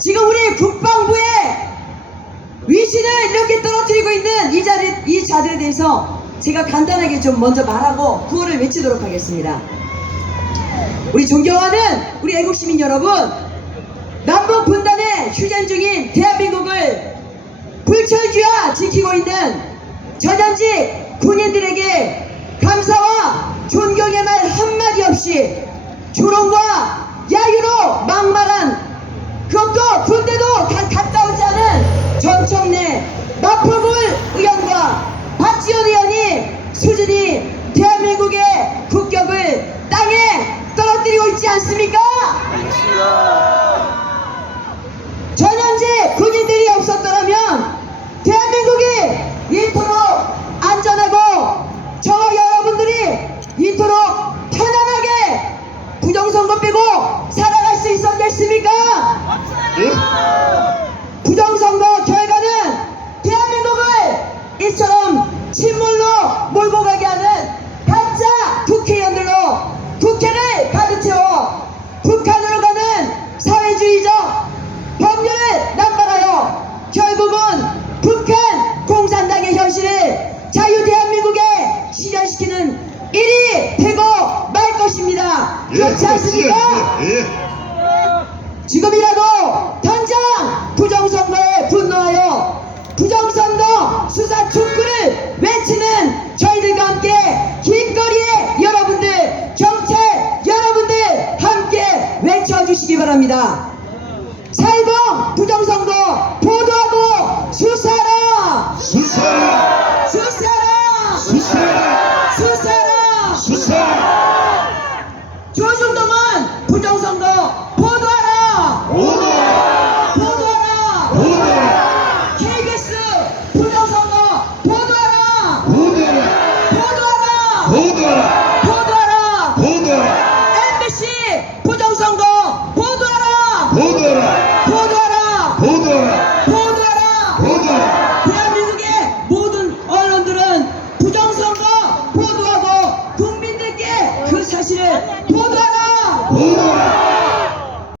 지금 우리 국방부의 위신을 이렇게 떨어뜨리고 있는 이 자리, 이 자들에 대해서 제가 간단하게 좀 먼저 말하고 구호를 외치도록 하겠습니다. 우리 존경하는 우리 애국 시민 여러분, 남북 분단의 휴전 중인 대한민국을 불철주야 지키고 있는 전현직 군인들에게 감사와 존경의 말 한마디 없이 조롱과 야유로 막말한 그것도 군대도 가, 갔다 오지 전청래 마포구 의원과 박지원 의원이 수준이 대한민국의 국격을 땅에 떨어뜨리고 있지 않습니까? 전현직 군인들이 없었더라면 대한민국이 이토록 안전하고 저와 여러분들이 이토록 편안하게 부정선거 빼고 살아갈 수 있었겠습니까? 부정선거 결과는 대한민국을 이처럼 침몰로 몰고 가게 하는 가짜 국회의원들로 국회를 가득 채워 북한으로 가는 사회주의적 법률을 남발하여 결국은 북한 공산당의 현실을 자유 대한민국에 실현시키는 일이 되고 말 것입니다. 그렇지 않습니까? 예. 지금이라도 당장 부정선거에 분노하여 부정선거 수사 촉구를 외치는 저희들과 함께 길거리에 여러분들 경찰 여러분들 함께 외쳐주시기 바랍니다. 살봉 부정선거 보도하라! 보도하라! 보도하라! 대한민국의 모든 언론들은 부정선거 보도하고 국민들께 그 사실을 보도하라!